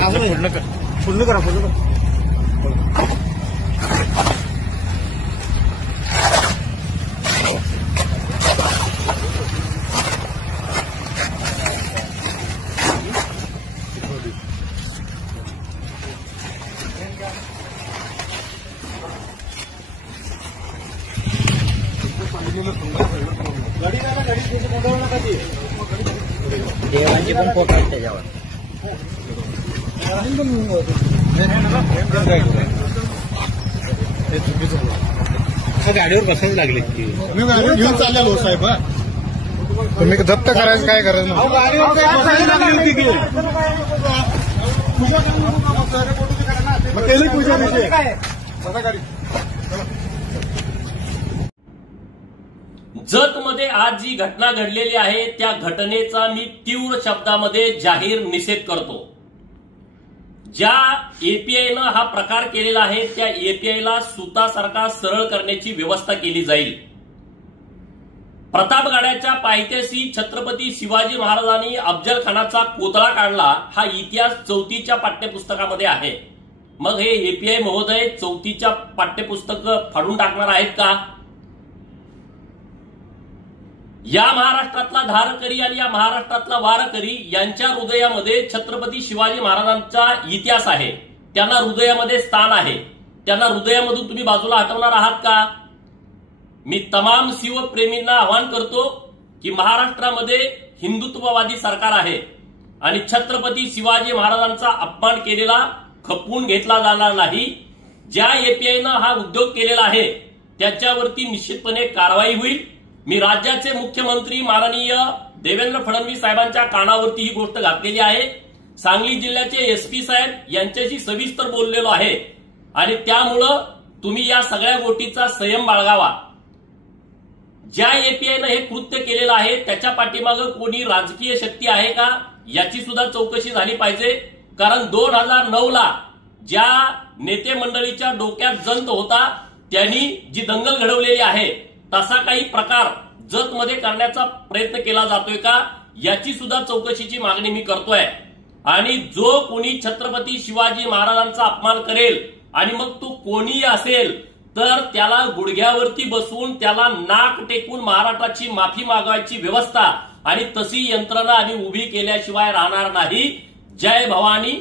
पूर्ण करा देवाचे पण फोटो आहेत त्याच्यावर. गाडीवर बसायला लागले की मी गाडी घेऊन चाललेलो साहेब. तुम्ही जप्त करायचं काय गरज नाही. जतमध्ये आज जी घटना घडलेली आहे त्या घटनेचा मी तीव्र शब्दामध्ये जाहीर निषेध करतो. ज्या एपीआयनं हा प्रकार केलेला आहे त्या एपीआयला सुतासारखा सरळ करण्याची व्यवस्था केली जाईल. प्रतापगडाच्या पायथ्याशी छत्रपती शिवाजी महाराजांनी अफजल खानाचा कोतळा काढला हा इतिहास 4थीच्या पाठ्यपुस्तकामध्ये आहे. मग हे एपीआय महोदय 4थीच्या पाठ्यपुस्तक फाडून टाकणार आहेत का? या महाराष्ट्रातला धारकरी आणि या महाराष्ट्रातला वारकरी यांच्या हृदयामध्ये छत्रपती शिवाजी महाराजांचा इतिहास आहे. त्यांना हृदयामध्ये स्थान आहे. त्यांना हृदयामधून तुम्ही बाजूला हटवणार आहात का? मी तमाम शिवप्रेमींना आवाहन करतो की महाराष्ट्रामध्ये हिंदुत्ववादी सरकार आहे आणि छत्रपती शिवाजी महाराजांचा अपमान केलेला खपवून घेतला जाणार नाही. ज्या एपीआयनं हा उद्योग केलेला आहे त्याच्यावरती निश्चितपणे कारवाई होईल. मी राज्याचे मुख्यमंत्री माननीय देवेंद्र फडणवीस साहेबांच्या कानावरती ही गोष्ट घातलेली आहे. सांगली जिल्ह्याचे एसपी साहेब यांच्याशी सविस्तर बोललेलो आहे आणि त्यामुळं तुम्ही या सगळ्या गोष्टीचा संयम बाळगावा. ज्या एपीआयनं हे कृत्य केलेलं आहे त्याच्या पाठीमागं कोणी राजकीय शक्ती आहे का याची सुद्धा चौकशी झाली पाहिजे. कारण 2009ला ज्या नेते मंडळीच्या डोक्यात जंत होता त्यांनी जी दंगल घडवलेली आहे तसा काही प्रकार जतमध्ये करण्याचा प्रयत्न केला जातोय का याची सुद्धा चौकशीची मागणी मी करतोय. आणि जो कोणी छत्रपती शिवाजी महाराजांचा अपमान करेल आणि मग तो कोणी असेल तर त्याला गुडघ्यावरती बसवून त्याला नाक टेकून महाराष्ट्राची माफी मागवायची व्यवस्था आणि तशी यंत्रणा आम्ही उभी केल्याशिवाय राहणार नाही. जय भवानी.